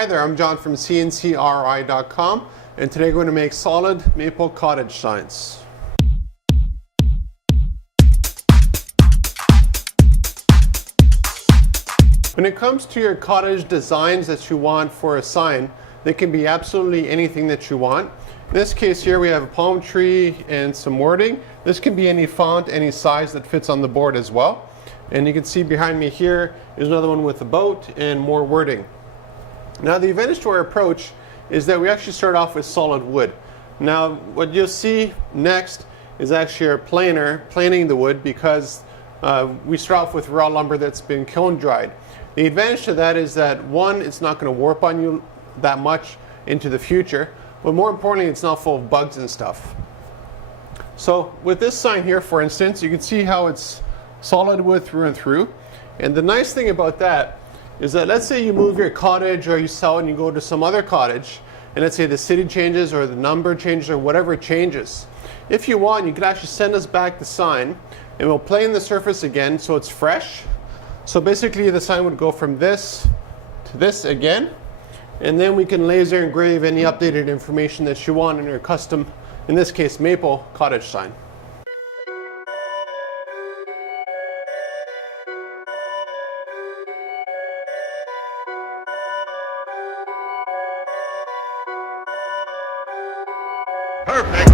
Hi there, I'm John from CNCKing.com, and today we're going to make solid maple cottage signs. When it comes to your cottage designs that you want for a sign, they can be absolutely anything that you want. In this case here we have a palm tree and some wording. This can be any font, any size that fits on the board as well. And you can see behind me here is another one with a boat and more wording. Now the advantage to our approach is that we actually start off with solid wood. Now what you'll see next is actually our planing the wood, because we start off with raw lumber that's been kiln dried. The advantage to that is that one, it's not going to warp on you that much into the future, but more importantly it's not full of bugs and stuff. So with this sign here, for instance, you can see how it's solid wood through and through. And the nice thing about that is that, let's say you move your cottage or you sell and you go to some other cottage, and let's say the city changes or the number changes or whatever changes. If you want, you can actually send us back the sign and we'll plane the surface again so it's fresh. So basically the sign would go from this to this again, and then we can laser engrave any updated information that you want in your custom, in this case, maple cottage sign. Perfect.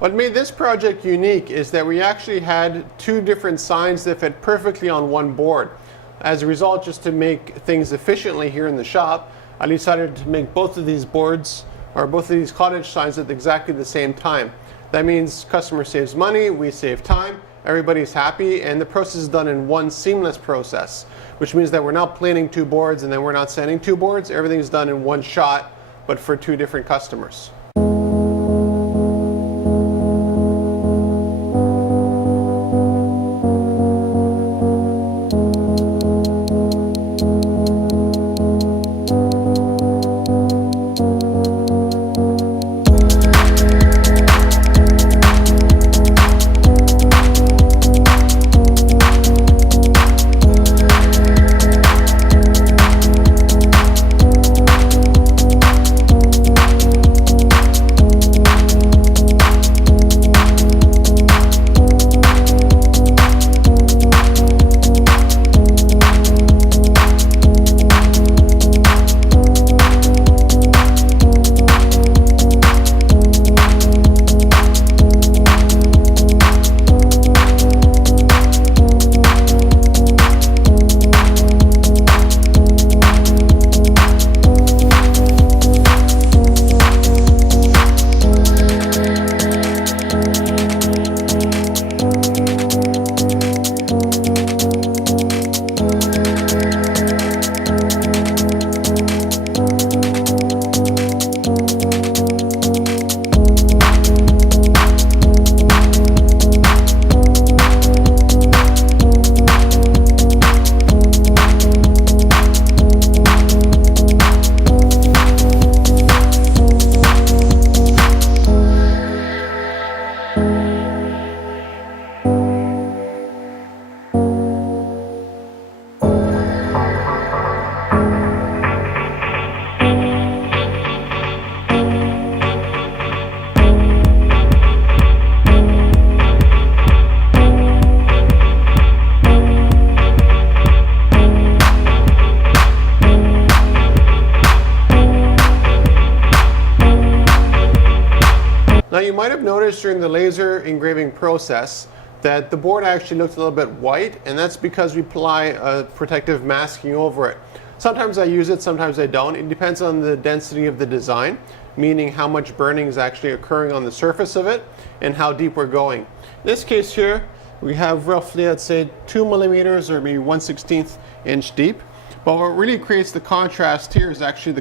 What made this project unique is that we actually had two different signs that fit perfectly on one board. As a result, just to make things efficiently here in the shop, I decided to make both of these boards, or both of these cottage signs, at exactly the same time. That means customer saves money, we save time, everybody's happy, and the process is done in one seamless process, which means that we're not planing two boards and then we're not sending two boards. Everything's done in one shot, but for two different customers. Now you might have noticed during the laser engraving process that the board actually looks a little bit white, and that's because we apply a protective masking over it. Sometimes I use it, sometimes I don't. It depends on the density of the design, meaning how much burning is actually occurring on the surface of it and how deep we're going. In this case here, we have roughly, I'd say, 2 millimeters or maybe 1/16 inch deep. But what really creates the contrast here is actually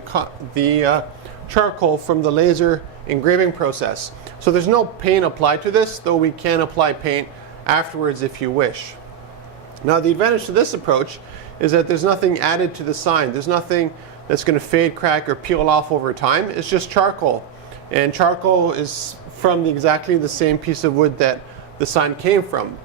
the charcoal from the laser engraving process. So there's no paint applied to this, though we can apply paint afterwards if you wish. Now the advantage to this approach is that there's nothing added to the sign. There's nothing that's going to fade, crack, or peel off over time. It's just charcoal. And charcoal is from exactly the same piece of wood that the sign came from.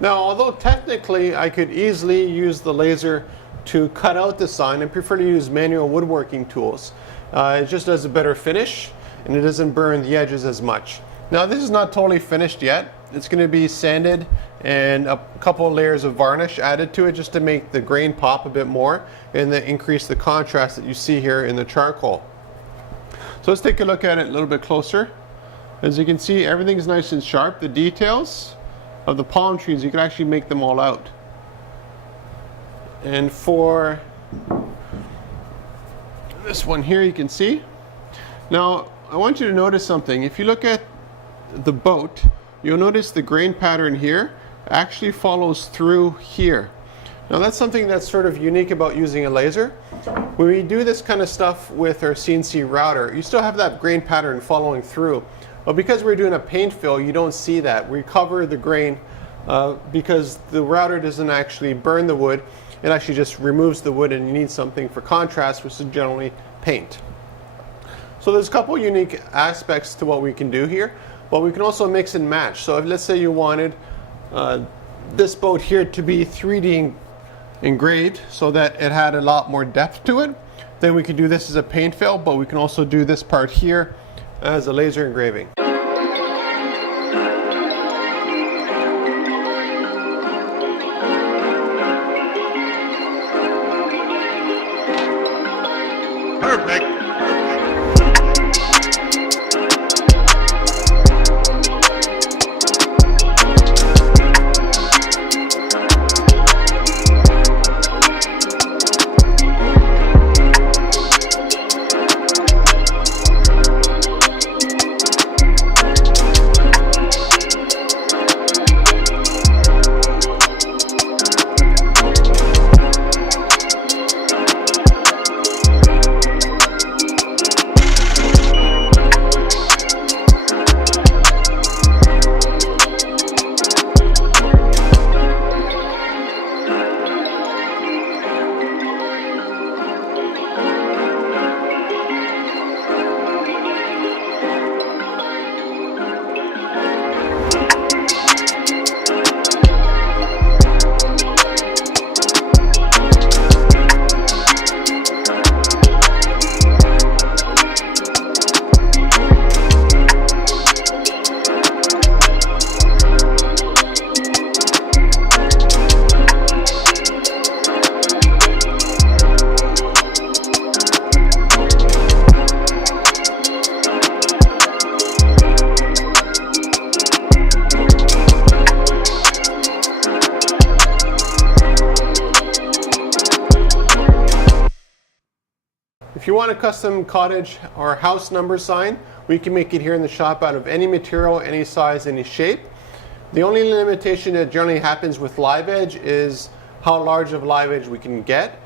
Now, although technically I could easily use the laser to cut out the sign, I prefer to use manual woodworking tools. It just does a better finish and it doesn't burn the edges as much. Now this is not totally finished yet. It's going to be sanded and a couple of layers of varnish added to it just to make the grain pop a bit more and then increase the contrast that you see here in the charcoal. So let's take a look at it a little bit closer. As you can see, everything's nice and sharp. The details of the palm trees, you can actually make them all out. And for this one here, you can see. Now, I want you to notice something. If you look at the boat, you'll notice the grain pattern here actually follows through here. Now, that's something that's sort of unique about using a laser. When we do this kind of stuff with our CNC router, you still have that grain pattern following through. But because we're doing a paint fill, you don't see that. We cover the grain because the router doesn't actually burn the wood. It actually just removes the wood and you need something for contrast, which is generally paint. So there's a couple unique aspects to what we can do here, but we can also mix and match. So if, let's say you wanted this boat here to be 3D engraved so that it had a lot more depth to it, then we can do this as a paint fill, but we can also do this part here as a laser engraving. Perfect. If you want a custom cottage or house number sign, we can make it here in the shop out of any material, any size, any shape. The only limitation that generally happens with live edge is how large of live edge we can get.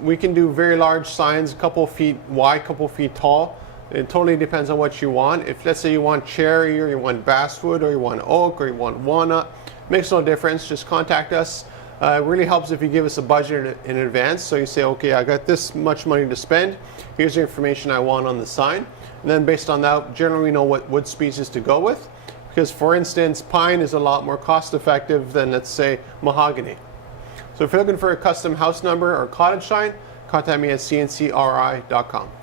We can do very large signs, a couple feet wide, a couple feet tall. It totally depends on what you want. If, let's say, you want cherry or you want basswood or you want oak or you want walnut, makes no difference. Just contact us. It really helps if you give us a budget in advance. So you say, okay, I got this much money to spend. Here's the information I want on the sign. And then based on that, generally we know what wood species to go with. Because for instance, pine is a lot more cost effective than, let's say, mahogany. So if you're looking for a custom house number or cottage sign, contact me at CNCRI.com.